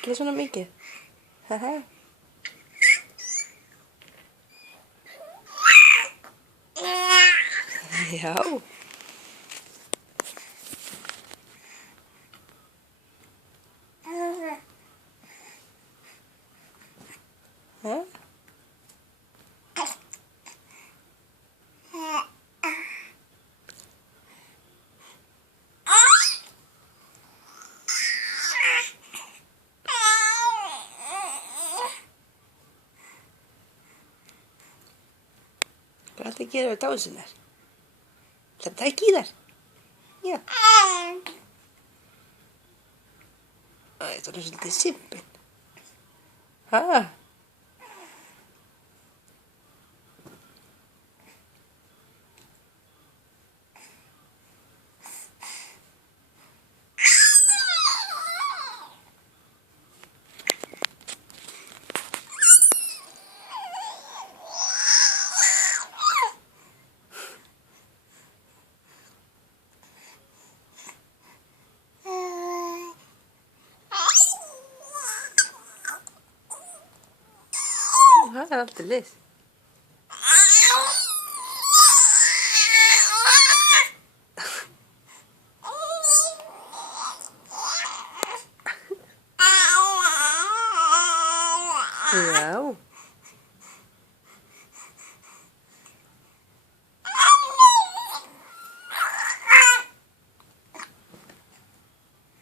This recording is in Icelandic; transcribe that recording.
Allir svona mikið. Haha. Já. Ha? Hvað ætla að gera við dásinnar? Það er ekki í þar. Já. Þetta er svolítið simpin. Ha? Það er alltaf leið. Já.